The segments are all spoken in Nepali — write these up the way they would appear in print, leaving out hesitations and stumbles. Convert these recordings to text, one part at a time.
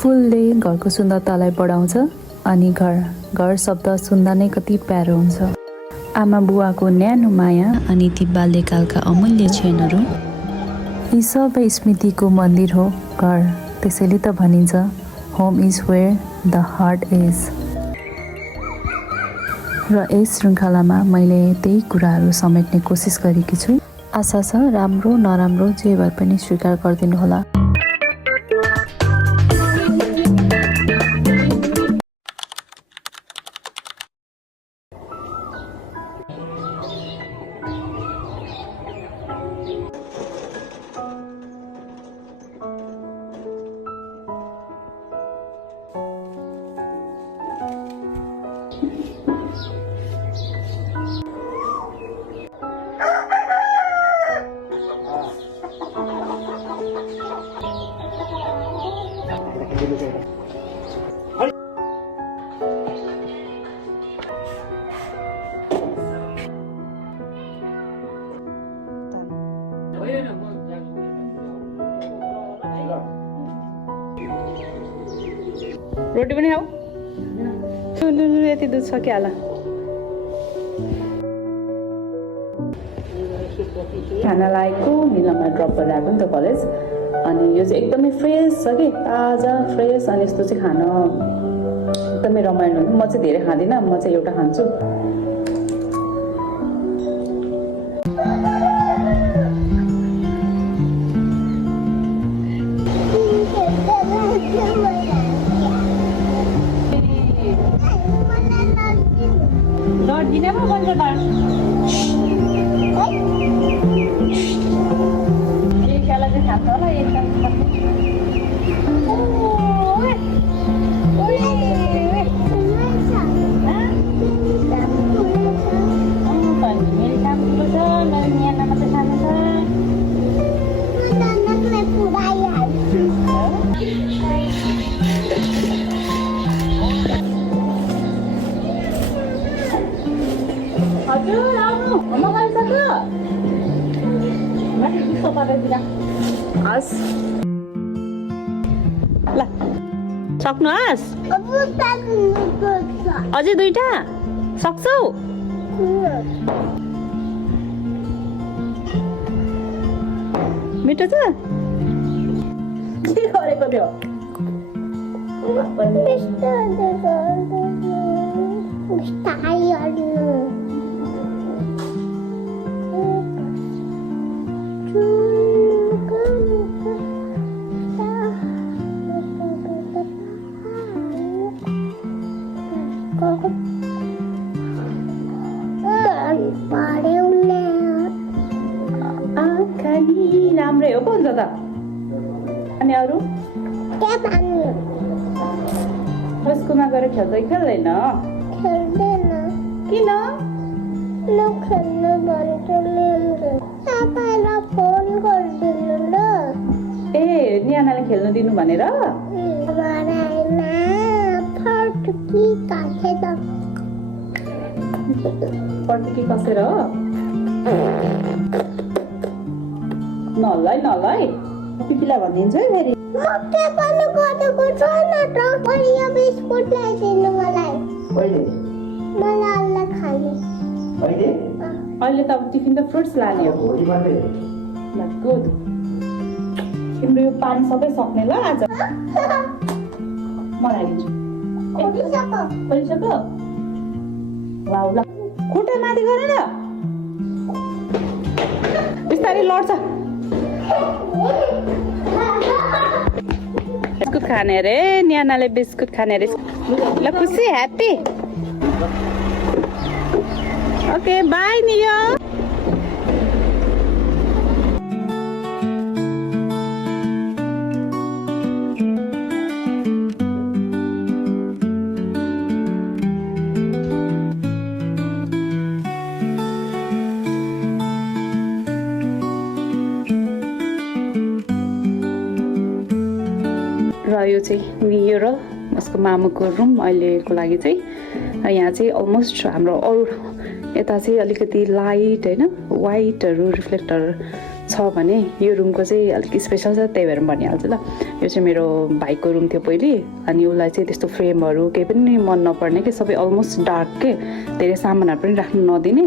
फुलले घरको सुन्दरतालाई बढाउँछ अनि घर शब्द सुन्दा नै कति प्यारो हुन्छ। आमा बुवाको न्यानो माया अनि ती बाल्यकालका अमूल्य क्षणहरू, यी सबै स्मृतिको मन्दिर हो घर। त्यसैले त भनिन्छ home is where the heart is. र यस श्रृङ्खलामा मैले त्यही कुराहरू समेट्ने कोसिस गरेकी छु। आशा छ राम्रो नराम्रो जे भए पनि स्वीकार गरिदिनु होला। रोटी पनि खाऊ। यति दुध सकिहाल। खाना लागेको निलममा ड्रप गरेर आएको नि त कलेज। अनि यो चाहिँ एकदमै फ्रेस छ कि, ताजा फ्रेस। अनि यस्तो चाहिँ खान एकदमै रमाइलो हुन्छ। म चाहिँ धेरै खाँदिनँ, म चाहिँ एउटा खान्छु। ल सक्नुहोस्। अझै दुईटा सक्छौ? मिठो छ? के गरेको थियो? राम्रै हो पो हुन्छ त। अनि अरू स्कुलमा गएर खेल्दै खेल्दैन? किन? ए नियानाले खेल्नु दिनु भनेर? पटुकी कसेर हो? नहल्लाइ नहल्लाइ, पिपीलाई भनिदिन्छु है फेरि। अहिले त अब टिफिन त फ्रुट्स लाने हो। गुड। तिम्रो यो पानी सबै सक्ने ल आज। म लागिदिन्छु। खोलिसक्यो? वाउ, ल खुट्टा माथि गर न, बिस्तारै लड्छ। बिस्कुट खाने अरे न्यानाले, बिस्कुट खाने अरे। ल खुसी, ह्याप्पी। ओके बाई नियो। र यो चाहिँ नियो र उसको मामुको रुम अहिलेको लागि चाहिँ। यहाँ चाहिँ अलमोस्ट हाम्रो अरू यता चाहिँ अलिकति लाइट होइन, वाइटहरू रिफ्लेक्टर छ भने यो रुमको चाहिँ अलिक स्पेसल छ, त्यही भएर भनिहाल्छु ल। यो चाहिँ मेरो भाइको रुम थियो पहिले, अनि उसलाई चाहिँ त्यस्तो फ्रेमहरू केही पनि मन नपर्ने कि, सबै अलमोस्ट डार्क के, धेरै सामानहरू पनि राख्नु नदिने,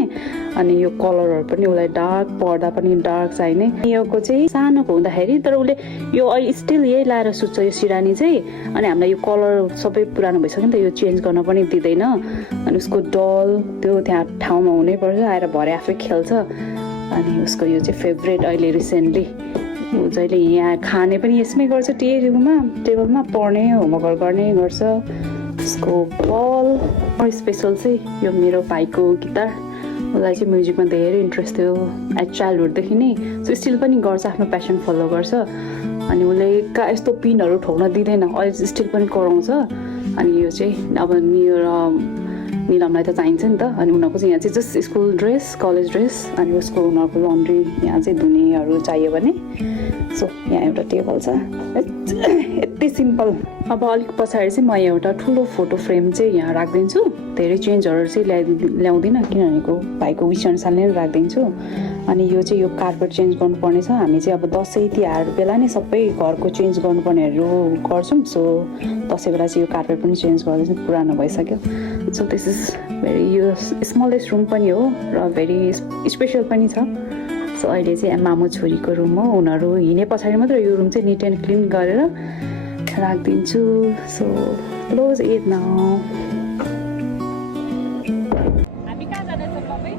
अनि यो कलरहरू पनि उसलाई डार्क, पर्दा पनि डार्क चाहिने। योको चाहिँ सानोको हुँदाखेरि, तर उसले यो अहिले स्टिल यही लाएर सुत्छ यो सिरानी चाहिँ, अनि हामीलाई यो कलर सबै पुरानो भइसक्यो नि त, यो चेन्ज गर्न पनि दिँदैन। अनि उसको डल त्यो त्यहाँ ठाउँमा हुनैपर्छ, आएर भरे आफै खेल्छ। अनि उसको यो चाहिँ फेभरेट अहिले रिसेन्टली, ऊ जहिले यहाँ खाने पनि यसमै गर्छ, टेबलमा पढ्ने होमवर्क गर्ने गर्छ। उसको बल स्पेसल चाहिँ यो मेरो भाइको गिटार, उसलाई चाहिँ म्युजिकमा धेरै इन्ट्रेस्ट थियो एट चाइल्डहुडदेखि नै, सो स्टिल पनि गर्छ, आफ्नो प्यासन फलो गर्छ। अनि उसले यस्तो पिनहरू ठोक्न दिँदैन, अहिले स्टिल पनि कराउँछ। अनि यो चाहिँ अब निलमलाई त चाहिन्छ नि त, अनि उनीहरूको चाहिँ यहाँ चाहिँ just school dress, college dress, अनि उसको उनीहरूको लन्ड्री यहाँ चाहिँ धुनेहरू चाहियो भने। सो यहाँ एउटा टेबल छ, यति सिम्पल। अब अलिक पछाडि चाहिँ म एउटा ठुलो फोटो फ्रेम चाहिँ यहाँ राखिदिन्छु, धेरै चेन्जहरू चाहिँ ल्याउँदिनँ, किनभनेको भाइको विस अनुसारले नै राखिदिन्छु। अनि यो चाहिँ यो कार्पेट चेन्ज गर्नुपर्ने छ, हामी चाहिँ अब दसैँ तिहार बेला नै सबै घरको चेन्ज गर्नुपर्नेहरू गर्छौँ। सो दसैँ बेला चाहिँ यो कार्पेट पनि चेन्ज गर्दैछौँ, पुरानो भइसक्यो। सो दिस इज भेरी, यो स्मलेस्ट रुम पनि हो र भेरी स्पेसल पनि छ। सो अहिले चाहिँ मामु छोरीको रुम हो, उनीहरू हिँडे पछाडि मात्र यो रुम चाहिँ निट एन्ड क्लिन गरेर राखिदिन्छु। So close it now. हामी कहाँ जाँदैछौँ तपाईँ?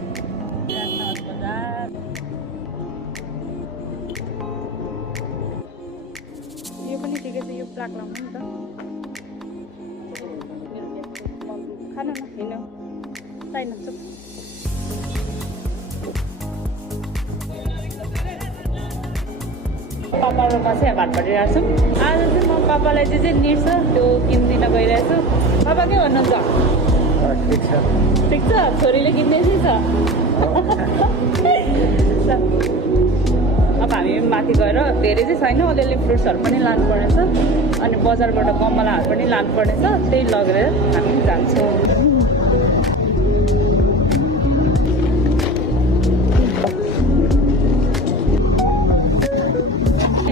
यो पनि ठिकै छ, यो प्लाक लाउनु नि त। खानु न, हिँड्नु चाहिन्छ। पापामा चाहिँ भात पठाइरहेको छु। आज चाहिँ म पापालाई चाहिँ निट छ त्यो किनिदिन गइरहेछु। पापा के भन्नुहुन्छ? ठिक छ, छोरीले किन्दैछ। अब हामी माथि गएर धेरै चाहिँ छैन, अलिअलि फ्रुट्सहरू पनि लानुपर्नेछ, अनि बजारबाट गमलाहरू पनि लानुपर्नेछ, त्यही लगेर हामी जान्छौँ।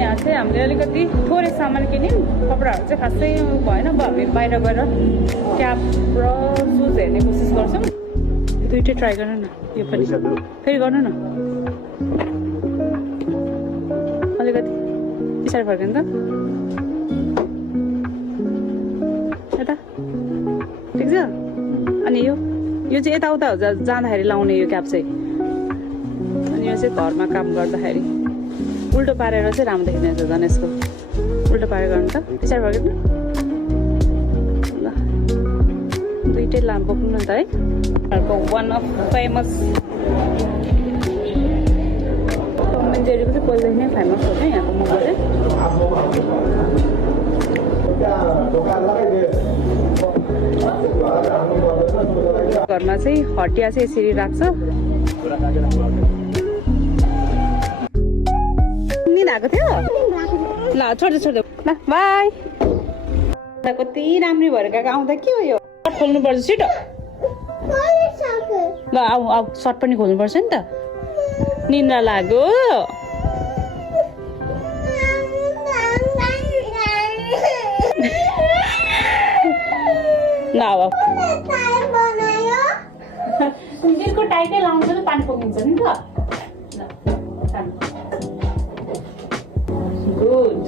यहाँ चाहिँ हामीले अलिकति थोरै सामान किन्यौँ, कपडाहरू चाहिँ खासै भएन। अब हामी बाहिर गएर क्याप र सुज हेर्ने कोसिस गर्छौँ। दुइटै ट्राई गर्नु न, यो पनि फेरि गर्नु न, अलिकति पछाडि फर्किनु त, यता ठिक छ। अनि यो चाहिँ यताउता जाँदाखेरि लाउने यो क्याप चाहिँ, अनि यो चाहिँ घरमा काम गर्दाखेरि उल्टो पारेर चाहिँ राम्रो देखिँदैन झन्, यसको उल्टो पारेर गर्नु त, पछाडि फर्किनु ल। दुइटै लाम बोक्नु न त है। अर्को one of famous Tom and जेरीको चाहिँ पहिलेदेखि नै फेमस हो क्या यहाँको मोमो चाहिँ। घरमा चाहिँ हटिया चाहिँ यसरी राख्छ। आएको थियो ल, छोड्दै ल, बाई। कति राम्री भएर गएको, आउँदा के हो यो? खोल्नुपर्छ छिटो ल, आऊ सर्ट पनि खोल्नुपर्छ नि त, निन्द्रा लाग्यो। ल अब त्यसको टाइटै लाउँछ त पानी पोकिन्छ नि त। गुड।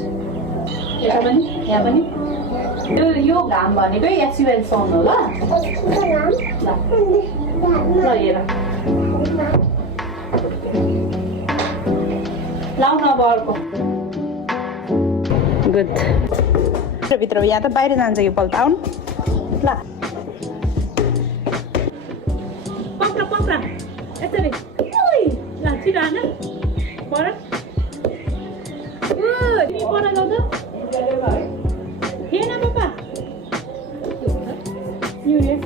यहाँ पनि यो घाम भनेकै एक्सिवेल सन हो ल। ल हेर लाउन अब अर्को। गुड। भित्र यहाँ त बाहिर जान्छ यो पल्ट, आउनु ल। पक्रा यसरी ल, छिटो आन पर। पर जाऊ त, हेर पापा न्यू इयर।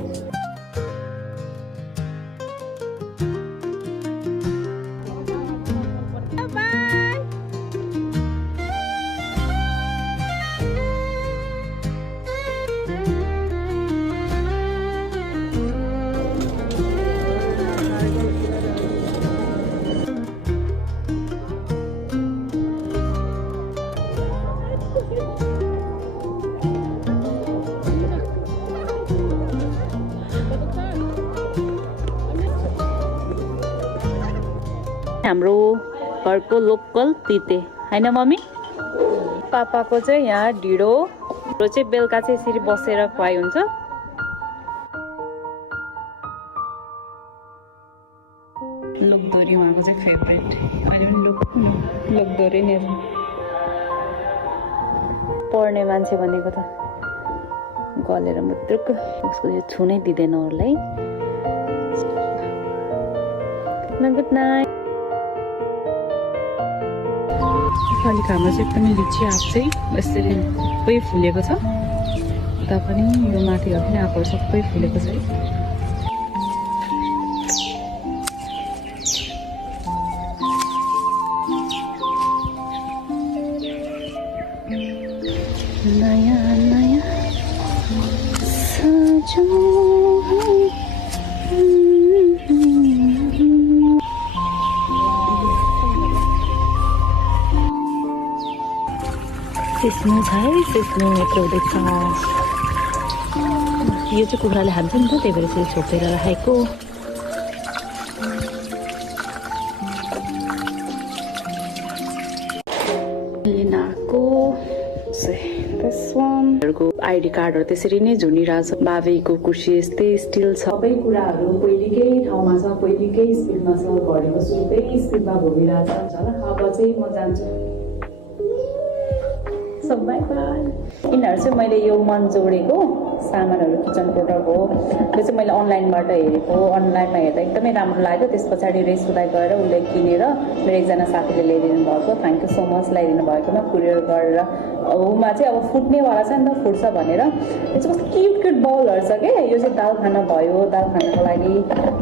हाम्रो घरको लोकल तिते हैन मम्मी? पापाको चाहिँ यहाँ ढिँडो चाहिँ बेलुका चाहिँ यसरी बसेर खुवाइ हुन्छ। लोकदोरी उहाँको चाहिँ फेभरेट। अहिले पनि लोकदोरी नै पढ्ने मान्छे भनेको त गलेर मुत्रुक उसको यो छुनै दिँदैन अरूलाई। Good night. अलिक हाम्रो चाहिँ एकदमै लिची आँप चाहिँ यसरी सबै फुलेको छ। उता पनि यो माथिहरू पनि आँपहरू सबै फुलेको छ। नयाँ नयाँ सिस्नो छ है, सिस्नो हुँदैछ। यो चाहिँ कुखुराले खान्छ नि त, त्यही भएर चाहिँ छोपेर राखेको। लिनाको आइडी कार्डहरू त्यसरी नै झुन्डिरहेछ। बाबेको कुर्सी यस्तै स्टिल छ। सबै कुराहरू पहिलेकै ठाउँमा छ, पहिलेकै स्पिडमा छ। घडीको सुकै स्पिडमा घुमिरहेछ। अब चाहिँ म जान्छु। यिनीहरू चाहिँ मैले यो मन जोडेको सामानहरू किचन प्रोडक्ट हो। यो चाहिँ मैले अनलाइनबाट हेरेको। अनलाइनमा हेर्दा एकदमै राम्रो लाग्यो। त्यस पछाडि रेसुदाई गएर उसले किनेर मेरो एकजना साथीले ल्याइदिनु भएको। थ्याङ्क यू सो मच ल्याइदिनु भएकोमा। कुरियर गरेर उमा चाहिँ अब फुट्नेवाला छ नि त, फुट्छ भनेर। यो चाहिँ कस्तो क्युट क्युट बाउलहरू छ क्या। यो चाहिँ दाल खाना भयो, दाल खानको लागि।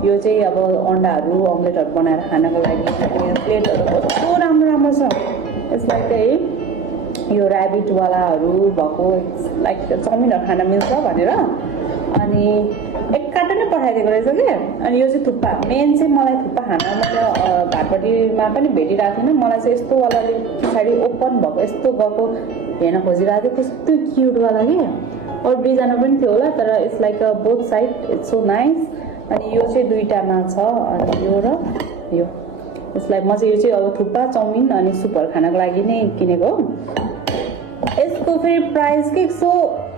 यो चाहिँ अब अन्डाहरू अम्लेटहरू बनाएर खानको लागि। प्लेटहरू कस्तो राम्रो राम्रो छ। यसलाई चाहिँ यो ऱ्याबिटवालाहरू भएको लाइक चाउमिनहरू खान मिल्छ भनेर अनि एक कार्टन नै पठाइदिएको रहेछ क्या। अनि यो चाहिँ थुक्पा। मेन चाहिँ मलाई थुक्पा खान मैले भातपट्टिमा पनि भेटिरहेको थिइनँ। मलाई चाहिँ यस्तोवालाले पछाडि ओपन भएको यस्तो गएको हेर्न खोजिरहेको थियो। कस्तो क्युटवाला कि अरू दुईजना पनि थियो होला, तर it's like both side it's so nice. अनि यो चाहिँ दुईटामा छ। अनि यो र यो यसलाई म चाहिँ यो चाहिँ अब थुक्पा चाउमिन अनि सुपहरू खानको लागि नै किनेको हो। यसको फेरि प्राइस के सो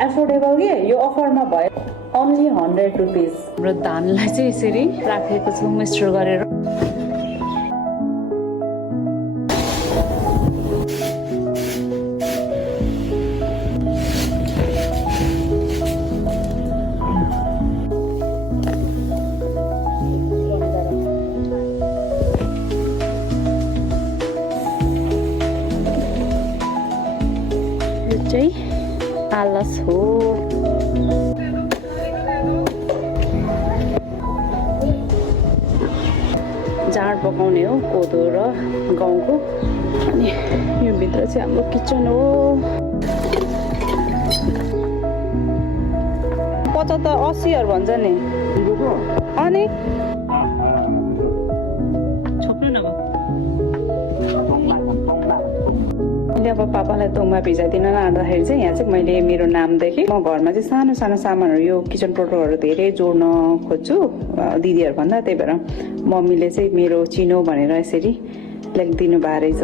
एफोर्डेबल के। यो अफरमा भयो ओन्ली 100 रुपिस। हाम्रो धानलाई चाहिँ यसरी राखेको छु मिक्सचर गरेर। चाहिँ आलस हो। जाँड पकाउने हो कोदो र गहुँको। अनि यो भित्र चाहिँ हाम्रो किचन हो। 75-80 भन्छ नि। अनि अब पापालाई तोङमा भिजाइदिन लाँदाखेरि चाहिँ यहाँ चाहिँ मैले मेरो नाम देखेँ। म घरमा चाहिँ सानो सानो सामानहरू यो किचन प्रोडक्टहरू धेरै जोड्न खोज्छु दिदीहरू भन्दा। त्यही भएर मम्मीले चाहिँ मेरो चिनो भनेर यसरी लेखिदिनु भएको रहेछ।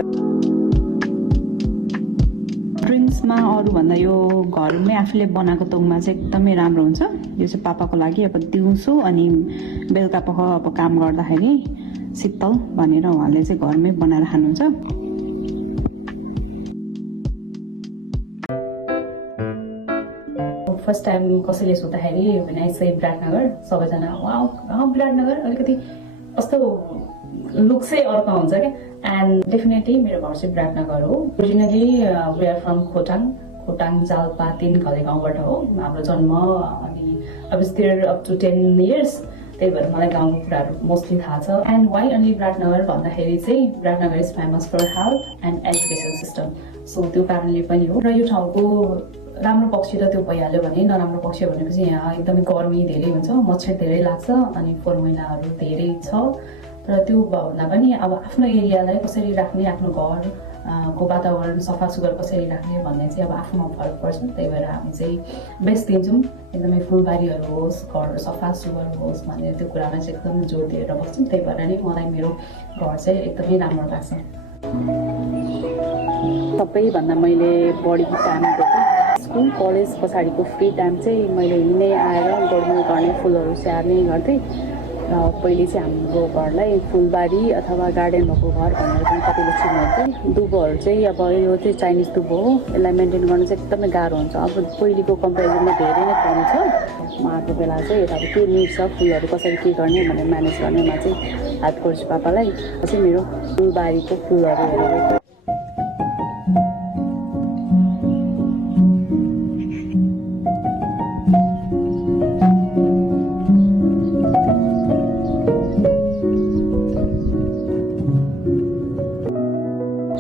ड्रिङ्क्समा अरूभन्दा यो घरमै आफूले बनाएको तोङमा चाहिँ एकदमै राम्रो हुन्छ। यो चाहिँ पापाको लागि अब दिउँसो अनि बेलुका पख अब काम गर्दाखेरि शीतल भनेर उहाँले चाहिँ घरमै बनाएर खानुहुन्छ। फर्स्ट टाइम कसैले सोद्धाखेरि विनायक विराटनगर सबैजना वाउ विराटनगर अलिकति कस्तो लुक्सै अर्को हुन्छ क्या। एन्ड डेफिनेटली मेरो घर चाहिँ विराटनगर हो। Originally we are from Khotang Jalpa 3 Ghale गाउँबाट हो हाम्रो जन्म। अनि अब स्टिल अप टु 10 इयर्स। त्यही भएर मलाई गाउँको कुराहरू मोस्टली थाहा छ। एन्ड वाइ अन्ली विराटनगर भन्दाखेरि चाहिँ Biratnagar is famous for health and education system. So त्यो कारणले पनि हो। र यो ठाउँको राम्रो पक्ष त त्यो भइहाल्यो भने नराम्रो पक्ष भनेपछि यहाँ एकदमै गर्मी धेरै हुन्छ, मच्छर धेरै लाग्छ अनि फोहोर मैलाहरू धेरै छ। तर त्यो भन्दा पनि अब आफ्नो एरियालाई कसरी राख्ने, आफ्नो घर को वातावरण सफा सुग्घर कसरी राख्ने भन्ने चाहिँ अब आफूमा फरक पर्छ। त्यही भएर हामी चाहिँ बेस्ट दिन्छौँ एकदमै फुलबारीहरू होस्, घर सफा सुग्घर होस् भनेर त्यो कुरामा चाहिँ एकदम जोड दिएर बस्छौँ। त्यही भएर नै मलाई मेरो घर चाहिँ एकदमै राम्रो लाग्छ। सबैभन्दा मैले बढी टाइम दिएको स्कुल कलेज पछाडिको फ्री टाइम चाहिँ मैले यहीँ आएर गोडमेल गर्ने फुलहरू स्याहार्ने गर्थेँ। पहिले चाहिँ हाम्रो घरलाई फुलबारी अथवा गार्डन भएको घर भनेर पनि कतिले चिन्नुहुन्थ्यो। दुबोहरू चाहिँ अब यो चाहिँ चाइनिज दुबो हो, यसलाई मेन्टेन गर्नु चाहिँ एकदमै गाह्रो हुन्छ। अब पहिलेको कम्पेरिजनमा धेरै नै कम छ। म आएको बेला चाहिँ यता के निड छ, फुलहरू कसरी के गर्ने भनेर म्यानेज गर्नेमा चाहिँ हेल्प गर्छु पापालाई। चाहिँ मेरो फुलबारीको फुलहरू हेरेर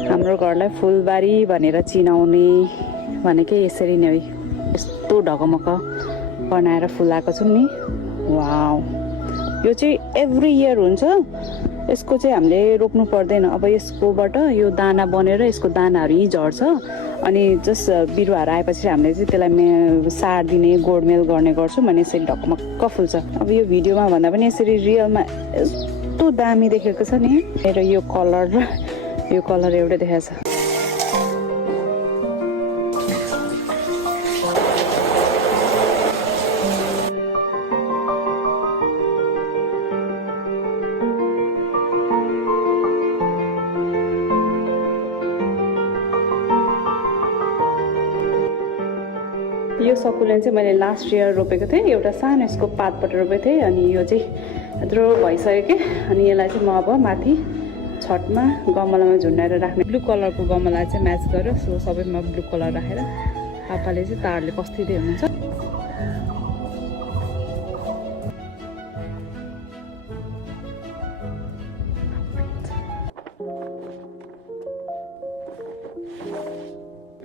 हाम्रो घरलाई फुलबारी भनेर चिनाउने भनेकै यसरी नै हो। यस्तो ढकमक बनाएर फुलाएको छौँ नि। वाउ, यो चाहिँ एभ्री इयर हुन्छ। यसको चाहिँ हामीले रोप्नु पर्दैन। अब यसकोबाट यो दाना बनेर यसको दानाहरू यहीँ झर्छ अनि जस्ट बिरुवाहरू आएपछि हामीले चाहिँ त्यसलाई सार्दिने गोडमेल गर्ने गर्छौँ भने यसरी ढकमक्क फुल्छ। अब यो भिडियोमा भन्दा पनि यसरी रियलमा यस्तो दामी देखेको छ नि। मेरो यो कलर र यो कलर एउटै देखाएको छ। यो सकुलेन्ट चाहिँ मैले लास्ट इयर रोपेको थिएँ। एउटा सानो यसको पातबाट रोपेको थिएँ अनि यो चाहिँ यत्रो भइसक्यो कि। अनि यसलाई चाहिँ म अब माथि छतमा गमलामा झुन्डाएर राख्ने। ब्लू कलरको गमला चाहिँ म्याच गर्यो। सो सबैमा ब्लू कलर राखेर पापाले चाहिँ तारले कस्तिँदै हुनुहुन्छ।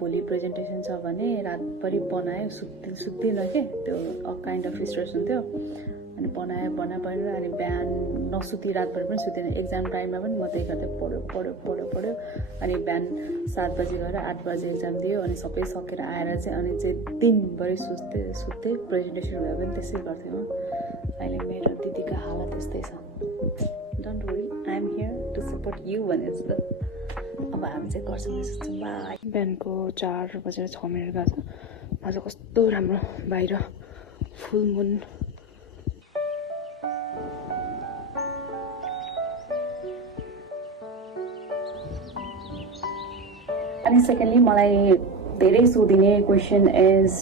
भोलि प्रेजेन्टेसन छ भने रातभरि बनायो, सुत्दिनँ के, त्यो काइन्ड अफ स्ट्रेस हुन्थ्यो। अनि बनायो अनि बिहान नसुती रातभरि पनि सुतेन। एक्जाम टाइममा पनि म त्यही गर्दै पढ्यो अनि बिहान 7 बजी गएर 8 बजी एक्जाम दियो। अनि सबै सकेर आएर चाहिँ अनि चाहिँ दिनभरि सुत्दै प्रेजेन्टेसन हुँदा पनि त्यसै गर्थेँ म। अहिले मेरो दिदीको हालत त्यस्तै छ। Don't worry, I am here to support you भनेर जस्तो। अब हामी चाहिँ गर्छौँ सोच्छौँ। बाई। बिहानको 4 बजेर 6 मिनट गएको छ। आज कस्तो राम्रो बाहिर फुल मुन। अनि सेकेन्डली मलाई धेरै सोधिने क्वेसन इज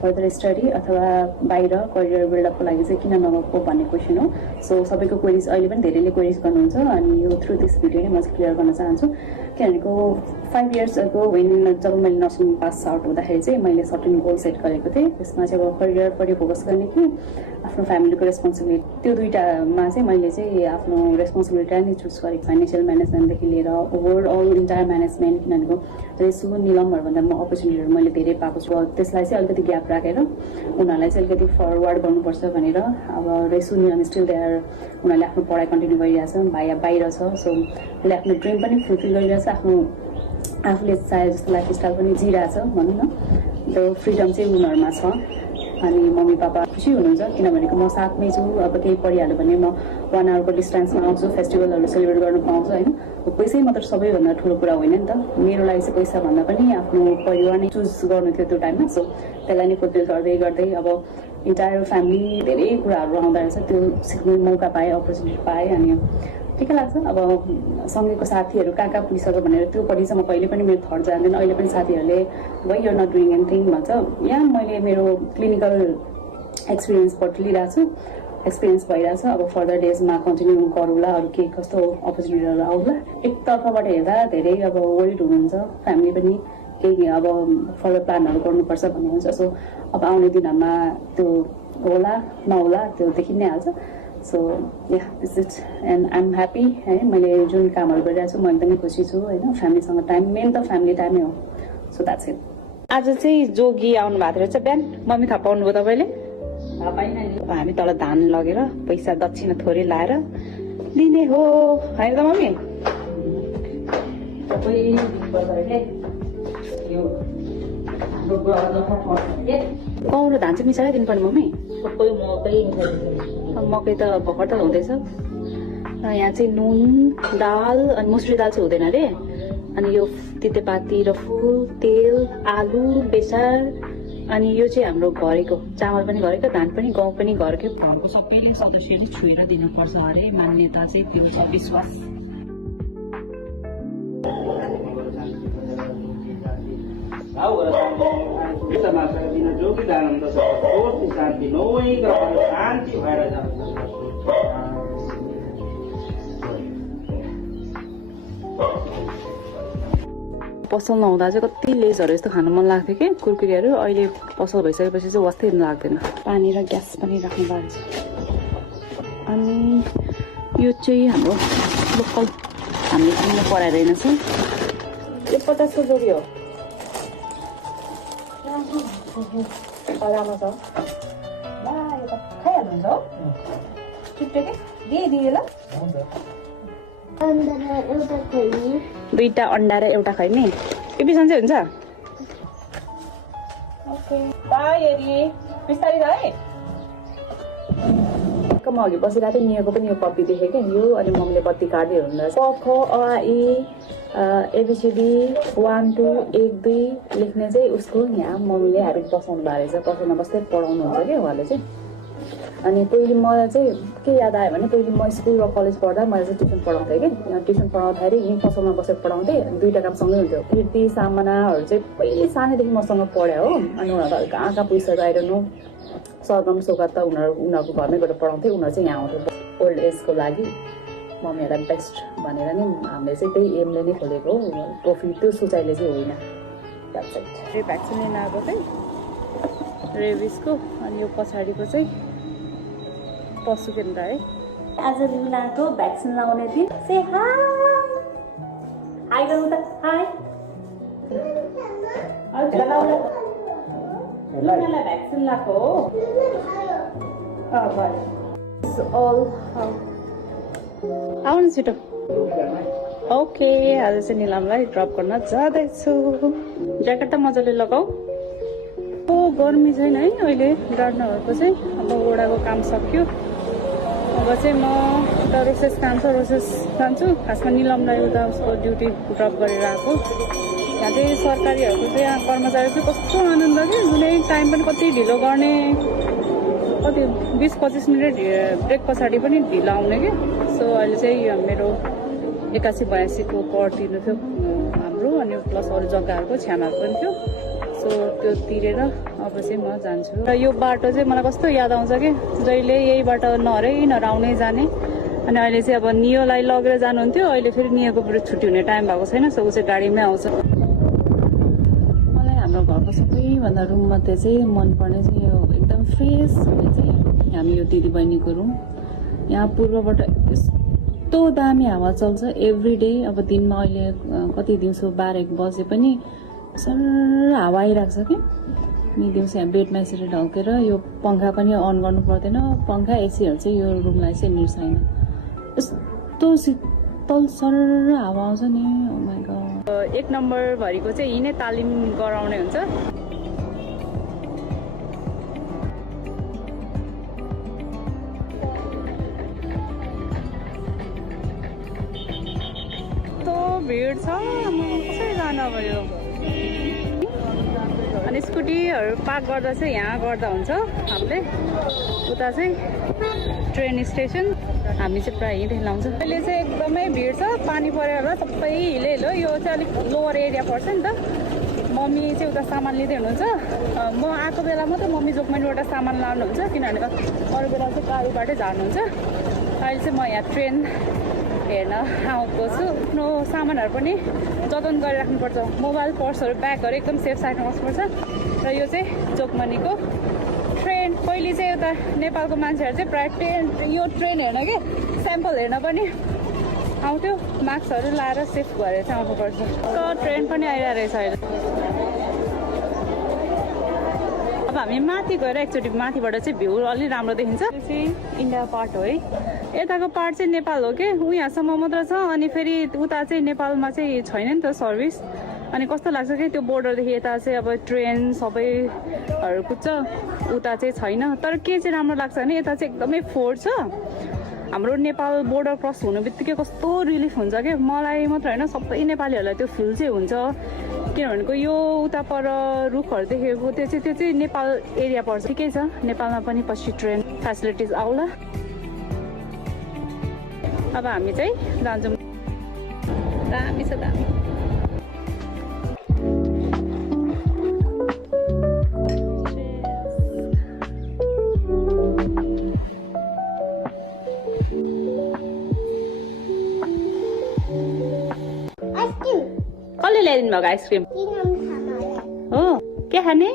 फर्दर स्टडी अथवा बाहिर करियर बिल्डअपको लागि चाहिँ किन नगएको भन्ने क्वेसन हो। सो सबैको क्वेरिज अहिले पनि धेरैले क्वेरिज गर्नुहुन्छ अनि यो थ्रु दिस भिडियो नै म चाहिँ क्लियर गर्न चाहन्छु। किनभनेको 5 इयर्स अगो जब मैले नर्सिङ पास आउट हुँदाखेरि चाहिँ मैले सर्टेन गोल सेट गरेको थिएँ। त्यसमा चाहिँ अब करियरपट्टि फोकस गर्ने कि आफ्नो फ्यामिलीको रेस्पोन्सिबिलिटी, त्यो दुइटामा चाहिँ मैले चाहिँ आफ्नो रेस्पोन्सिबिलिटी नै चुज गरेको। फाइनेन्सियल म्यानेजमेन्टदेखि लिएर ओभरअल इन्टायर म्यानेजमेन्ट। किनभनेको रेसु निलमहरूभन्दा म अपर्च्युनिटीहरू मैले धेरै पाएको छु। त्यसलाई चाहिँ अलिकति ग्याप राखेर उनीहरूलाई चाहिँ अलिकति फरवर्ड गर्नुपर्छ भनेर अब रेसु निलम स्टिल देयर, उनीहरूले आफ्नो पढाइ कन्टिन्यू गरिरहेछ, भाइ बाहिर छ। सो उसले आफ्नो ड्रिम पनि फुलफिल गरिरहेछ, आफूले चाहे जस्तो लाइफस्टाइल पनि जिरहेछ भनौँ न। त्यो फ्रिडम चाहिँ उनीहरूमा छ। अनि मम्मी पापा खुसी हुनुहुन्छ किनभनेको म साथमै छु। अब केही परिहाल्यो भने म 1 आवरको डिस्टेन्समा आउँछु, फेस्टिभलहरू सेलिब्रेट गर्न पाउँछु होइन। पैसै मात्र सबैभन्दा ठुलो कुरा होइन नि त। मेरो लागि चाहिँ पैसा भन्दा पनि आफ्नो परिवार नै चुज गर्नु थियो त्यो टाइममा। सो त्यसलाई नै फुलफिल गर्दै अब इन्टायर फ्यामिली धेरै कुराहरू आउँदो रहेछ। त्यो सिक्ने मौका पाएँ, अपर्च्युनिटी पाएँ। अनि ठिकै लाग्छ। अब सँगैको साथीहरू कहाँ पुगिसक्यो भनेर त्योपट्टि चाहिँ म कहिले पनि मेरो थट जान्दैन। अहिले पनि साथीहरूले why you're not doing anything भन्छ। यहाँ मैले मेरो क्लिनिकल एक्सपिरियन्सबाट लिइरहेको छु, एक्सपिरियन्स भइरहेछ। अब फर्दर डेजमा कन्टिन्यू गरौँला, अरू के कस्तो अपर्च्युनिटीहरू आउला। एकतर्फबाट हेर्दा धेरै अब वरिड हुनुहुन्छ फ्यामिली पनि, केही अब फर्दर प्लानहरू गर्नुपर्छ भन्नुहुन्छ। सो अब आउने दिनहरूमा त्यो होला नहोला त्यो देखि नै हाल्छ। सो या this it and I am happy है। मैले जुन कामहरू गरिरहेको छु म एकदमै खुसी छु होइन। फ्यामिलीसँग टाइम, मेन त फ्यामिली टाइमै हो। So that's it. आज चाहिँ जोगी आउनु भएको रहेछ बिहान। मम्मी थाहा पाउनुभयो तपाईँले? थाहा पाइनँ नि। हामी तल धान लगेर पैसा दक्षिणा थोरै लाएर दिने हो होइन त मम्मी? सबै दिनुपर्छ अरे यो हाम्रो गहुँ र धान चाहिँ मिसाएर दिनुपर्ने मम्मी सबै मकै मिसाइदिन्छ। मकै त भर्खर त हुँदैछ र यहाँ चाहिँ नुन दाल अनि मुसुरी दाल चाहिँ हुँदैन अरे अनि यो तितेपाती र फुल तेल आलु बेसार अनि यो चाहिँ हाम्रो घरैको चामल पनि घरैको धान पनि गहुँ पनि घरकै घरको सबैले सदस्यले छुएर दिनुपर्छ अरे मान्यता चाहिँ त्यो छ विश्वास जोगिदानन्द शान्ति नोई शान्ति भएर जान्छ। पसल नहुँदा चाहिँ कति लेजहरू यस्तो खानु मन लाग्थ्यो कि कुरकुरीहरू अहिले पसल भइसकेपछि चाहिँ वास्तै लाग्दैन। पानी र ग्यास पनि राख्नु पर्छ अनि यो चाहिँ हाम्रो लोकल हामीले किन्न पराइरहेन छ यो 50 को जोडी हो राम्रो छ ला यो त खाइहाल्नुहुन्छ हो चुट्यो के दिए ल दुईटा अन्डा र एउटा खैनी यो बिसन्चै हुन्छ ओके बाई एरी बिस्तारै जा है म अघि बसिरहेको थिएँ नियोको पनि यो कपी देखेँ क्या यो अनि मम्मीले बत्ती काट्दै हुनुहुँदो क ख अ इ एबिसिडी 1 2 1 2 लेख्ने चाहिँ उसको यहाँ मम्मीले हेबिट बसाउनु भएको रहेछ पसलमा बस्दै पढाउनुहुन्छ क्या उहाँले चाहिँ अनि पहिले मलाई चाहिँ के याद आयो भने पहिले म स्कुल र कलेज पढ्दा मैले चाहिँ ट्युसन पढाउँथेँ कि ट्युसन पढाउँदाखेरि यहीँ पसलमा बसेर पढाउँथेँ दुईवटा काम सँगै हुन्थ्यो कृति सामनाहरू चाहिँ पहिले सानैदेखि मसँग पढ्यो हो अनि उनीहरू त कहाँ पुगिसक्यो आइरहनु सरगम सौगात त उनीहरूको घरमै गएर पढाउँथेँ उनीहरू चाहिँ यहाँ आउँथ्यो ओल्ड एजको लागि मम्मीहरूलाई बेस्ट भनेर नि हामीले चाहिँ त्यही एमले नै खोलेको हो प्रोफिट त्यो सोचाइले चाहिँ होइन भ्याक्सिन लिन आएको चाहिँ रेबिसको अनि यो पछाडिको चाहिँ पशु केन्द्र है आज लिलाको भ्याक्सिन लगाउने दिन से हाई गर्नु त हाई भ्याक्सिन लगाएको हो आउनु छिटो ओके आज चाहिँ निलामलाई ड्रप गर्न जाँदैछु ज्याकेट त मजाले लगाऊ गर्मी छैन है अहिले गार्डनरहरूको चाहिँ अब ओडाको काम सक्यो अब चाहिँ म उता रोसेस काम छ रोसेस जान्छु खासमा निलमलाई उता उसको ड्युटी ड्रप गरेर आएको यहाँ चाहिँ सरकारीहरूको चाहिँ यहाँ कर्मचारी चाहिँ कस्तो आनन्द कि कुनै टाइम पनि कति ढिलो गर्ने कति 20-25 मिनट ब्रेक पछाडि पनि ढिलो आउने कि सो अहिले चाहिँ मेरो 81-82 को कर तिर्नु थियो हाम्रो अनि प्लस अरू जग्गाहरूको छ्यामाको पनि थियो सो त्यो तिरेर अब चाहिँ म जान्छु र यो बाटो चाहिँ मलाई कस्तो याद आउँछ कि जहिले यही बाटो नराउनै जाने अनि अहिले चाहिँ अब नियोलाई लगेर जानुहुन्थ्यो अहिले फेरि नियोको पुरै छुट्टी हुने टाइम भएको छैन सो ऊ चाहिँ गाडीमै आउँछ मलाई हाम्रो घरको सबैभन्दा रुममध्ये चाहिँ मनपर्ने चाहिँ यो एकदम फ्रेस हुने चाहिँ हामी यो दिदीबहिनीको रुम यहाँ पूर्वबाट यस्तो दामी हावा चल्छ एभ्री डे अब दिनमा अहिले कति दिउँसो 12-1 बजे पनि सर हावा आइरहेको छ कि अनि दिउँसो यहाँ बेडमा यसरी ढल्केर यो पङ्खा पनि अन गर्नु पर्दैन पङ्खा एसीहरू चाहिँ यो रुमलाई चाहिँ निर्साइन यस्तो शीतल सर हावा आउँछ नि ओ माइ गॉड 1 नम्बर भरिको चाहिँ यही नै तालिम गराउने हुन्छ भिड छ कसरी जान अब यो अनि स्कुटीहरू पार्क गर्दा चाहिँ यहाँ गर्दा हुन्छ हामीले उता चाहिँ ट्रेन स्टेसन हामी चाहिँ प्रायः यहीँ लाउँछ अहिले चाहिँ एकदमै भिड छ पानी परेर सबै हिलो यो चाहिँ अलिक लोवर एरिया पर्छ नि त मम्मी चाहिँ उता सामान लिँदै हुनुहुन्छ म आएको बेला मात्रै मम्मी जोकमानीबाट सामान लानुहुन्छ किनभने अरू बेला चाहिँ गाडीबाटै झार्नुहुन्छ अहिले चाहिँ म यहाँ ट्रेन हेर्न आएको छु आफ्नो सामानहरू पनि जतन गरिराख्नुपर्छ मोबाइल पर्सहरू ब्यागहरू एकदम सेफ साइडमा बस्नुपर्छ र यो चाहिँ जोकमानीको ट्रेन पहिले चाहिँ यता नेपालको मान्छेहरू चाहिँ प्रायः यो ट्रेन हेर्न के स्याम्पल हेर्न पनि आउँथ्यो मास्कहरू लाएर सेफ गरेर चाहिँ आउनुपर्छ ट्रेन पनि आइरहेको रहेछ अहिले अब हामी माथि गएर एकचोटि माथिबाट चाहिँ भ्यू अलि राम्रो देखिन्छ। यो चाहिँ इन्डिया पार्ट हो है, यताको पार्ट चाहिँ नेपाल हो कि ऊ यहाँसम्म मात्र छ। अनि फेरि उता चाहिँ नेपालमा चाहिँ छैन नि त सर्भिस। अनि कस्तो लाग्छ कि त्यो बोर्डरदेखि यता चाहिँ अब ट्रेन सबैहरू कुद्छ, उता चाहिँ छैन। तर के चाहिँ राम्रो लाग्छ भने यता चाहिँ एकदमै फोहोर छ। हाम्रो नेपाल बोर्डर क्रस हुनु बित्तिकै कस्तो रिलिफ हुन्छ क्या, मलाई मात्र होइन सबै नेपालीहरूलाई त्यो फिल चाहिँ हुन्छ। किनभनेको यो उता पर रुखहरू देखेको त्यो चाहिँ नेपाल एरिया पर्छ। ठिकै छ, नेपालमा पनि पछि ट्रेन फेसिलिटिज आउला। अब हामी चाहिँ जान्छौँ। दामी छ दामी। कसले ल्याइदिनु भएको आइसक्रिम हो? के खाने?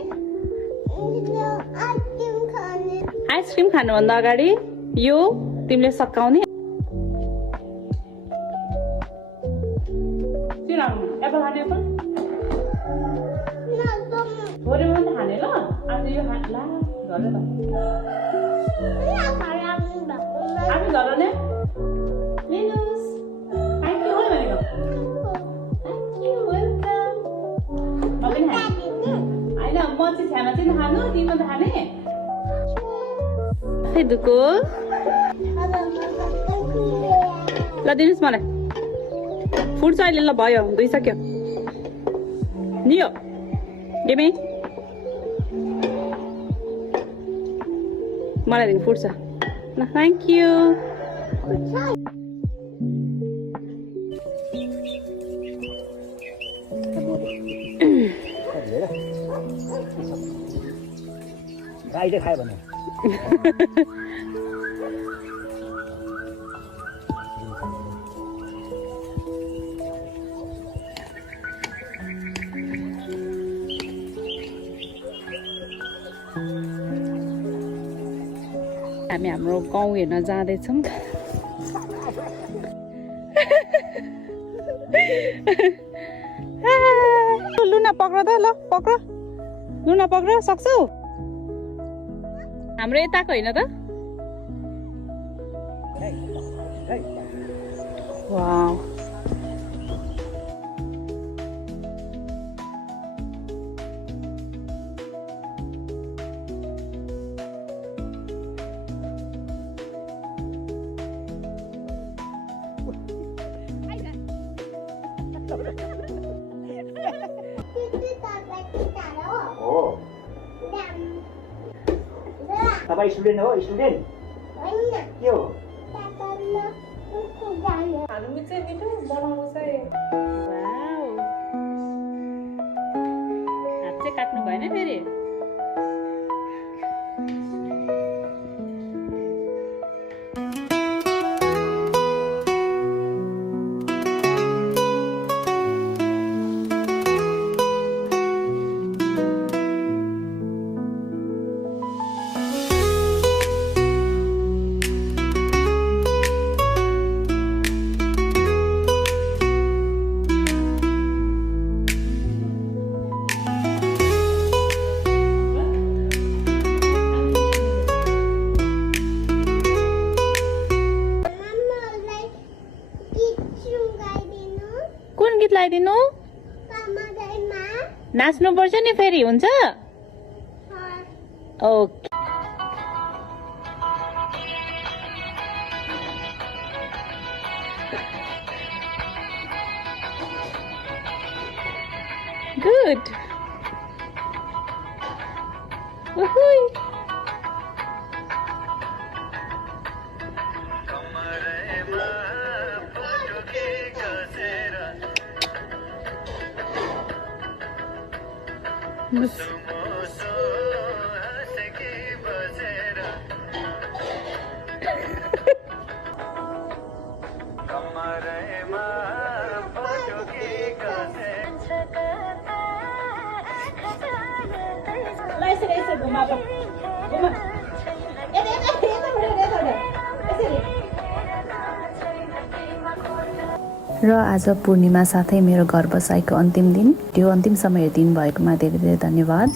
आइसक्रिम खानुभन्दा अगाडि यो तिमीले सकाउने। एप्पल खाने? एप्पल भोलि मात्रै खाने ल, आज यो खाला झरे त आफै झरने लिनुहोस्। थ्याङ्क यू भनेको होइन, म चाहिँ छ्यामा चाहिँ नखानु, तिमी मात्रै खाने। खै दुको ल दिनुहोस् मलाई। फुट्छ अहिले, ल भयो धोइसक्यो नियो गेमे मलाई दिनु फुट्छ ल। Thank you. गाईले खायो भने हामी हाम्रो गाउँ हेर्न जाँदैछौँ। लुना पक्र त, ल पक्र लुना पक्र, सक्छौ? हाम्रो यताको होइन त? वाउ तपाईँ स्टुडेन्ट हो? स्टुडेन्ट के हो? खानु चाहिँ मिठो बनाउनु चाहिँ हात चाहिँ काट्नु भएन फेरि। गीत लगाइदिनु। नाच्नु पर्छ नि फेरि, हुन्छ? ओके। गुड। वुहुई। र आज पूर्णिमा साथै मेरो घर बसाइको अन्तिम दिन, त्यो अन्तिम समय हेरिदिनु भएकोमा धेरै धेरै धन्यवाद।